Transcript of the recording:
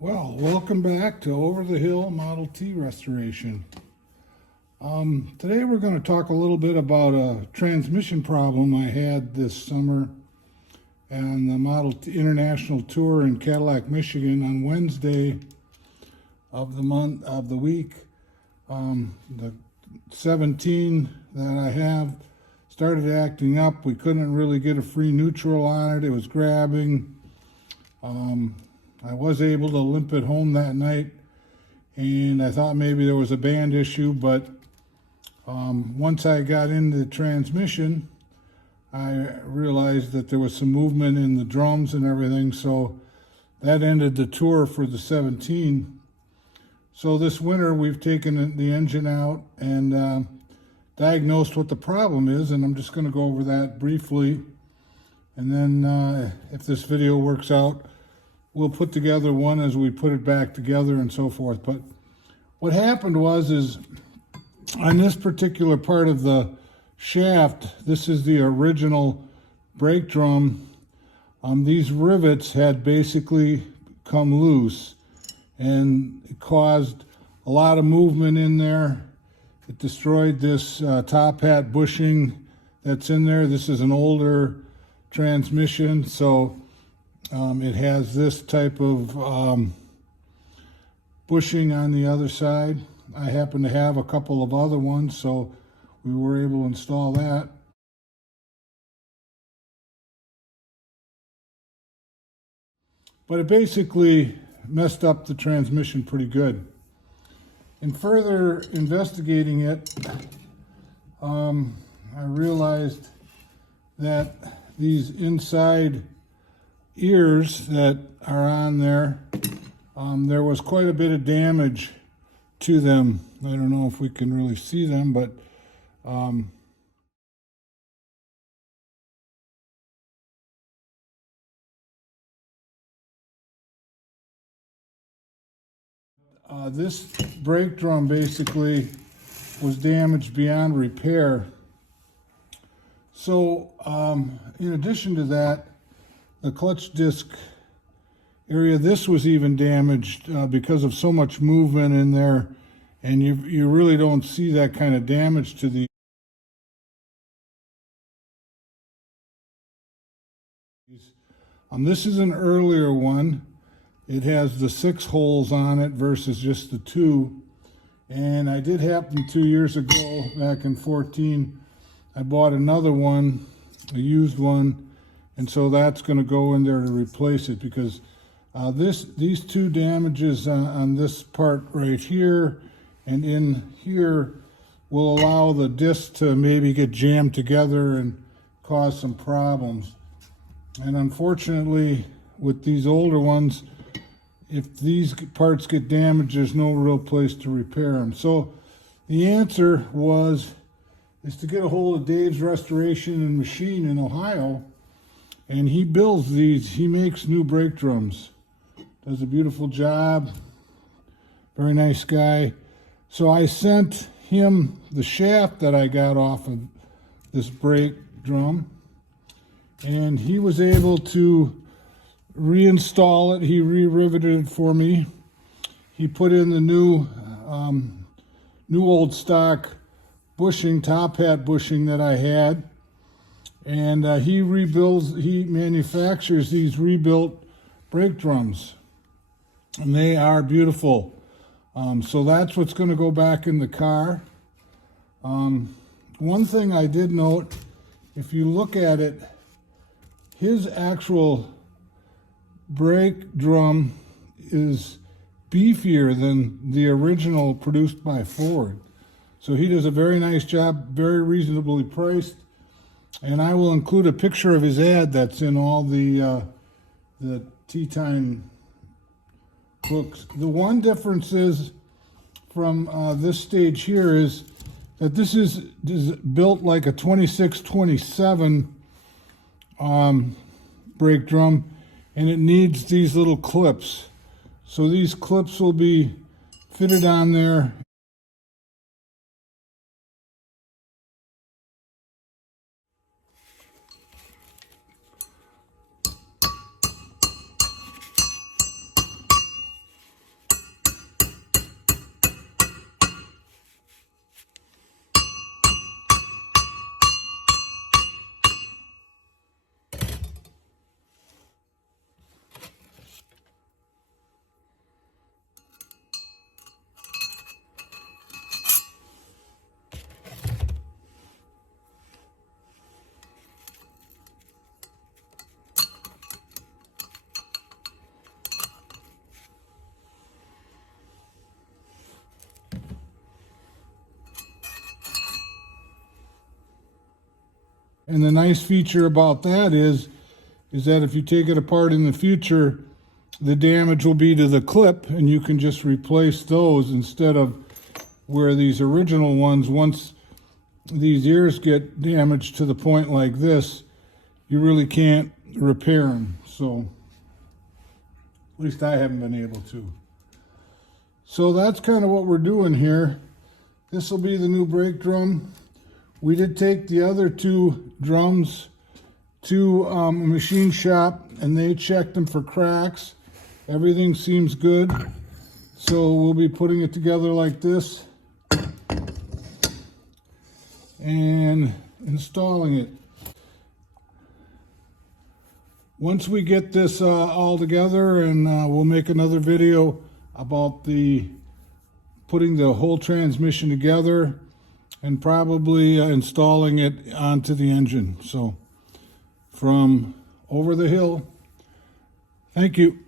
Well, welcome back to Over the Hill Model T restoration. Today we're going to talk a little bit about a transmission problem I had this summer on the Model T International Tour in Cadillac, Michigan on Wednesday of the week. The 17 that I have started acting up. We couldn't really get a free neutral on it. It was grabbing. I was able to limp it home that night, and I thought maybe there was a band issue, but once I got into the transmission, I realized that there was some movement in the drums and everything, so that ended the tour for the 17. So this winter we've taken the engine out and diagnosed what the problem is, and I'm just going to go over that briefly, and then if this video works out, we'll put together one as we put it back together and so forth. But what happened is on this particular part of the shaft, this is the original brake drum. These rivets had basically come loose, and it caused a lot of movement in there. It destroyed this top hat bushing that's in there. This is an older transmission, so it has this type of bushing on the other side. I happen to have a couple of other ones, so we were able to install that. But it basically messed up the transmission pretty good. In further investigating it, I realized that these inside ears that are on there, there was quite a bit of damage to them. I don't know if we can really see them, but this brake drum basically was damaged beyond repair. So in addition to that, the clutch disc area, this was even damaged because of so much movement in there, and you really don't see that kind of damage to the this is an earlier one. It has the 6 holes on it versus just the 2, and I did happen 2 years ago, back in 14, I bought another one, a used one, and so that's going to go in there to replace it, because these 2 damages on this part right here and in here will allow the disc to maybe get jammed together and cause some problems. And unfortunately, with these older ones, if these parts get damaged, there's no real place to repair them. So the answer is to get a hold of Dave's Restoration and Machine in Ohio, and he builds these. He makes new brake drums. Does a beautiful job. Very nice guy. So I sent him the shaft that I got off of this brake drum, and he was able to reinstall it. He re-riveted it for me. He put in the new old stock bushing, top hat bushing that I had, and he manufactures these rebuilt brake drums, and they are beautiful. So that's what's going to go back in the car. One thing I did note, if you look at it, his actual brake drum is beefier than the original produced by Ford. So he does a very nice job, very reasonably priced. And I will include a picture of his ad that's in all the T-Time books. The one difference is from this stage here is that this is built like a 2627 brake drum, and it needs these little clips. So these clips will be fitted on there. And the nice feature about that is that if you take it apart in the future, the damage will be to the clip, and you can just replace those instead of where these original ones, once these ears get damaged to the point like this, you really can't repair them. So at least I haven't been able to. So that's kind of what we're doing here. This will be the new brake drum. We did take the other two drums to a machine shop, and they checked them for cracks. Everything seems good. So we'll be putting it together like this and installing it. Once we get this all together, and we'll make another video about putting the whole transmission together and probably installing it onto the engine. So from Over the Hill, thank you.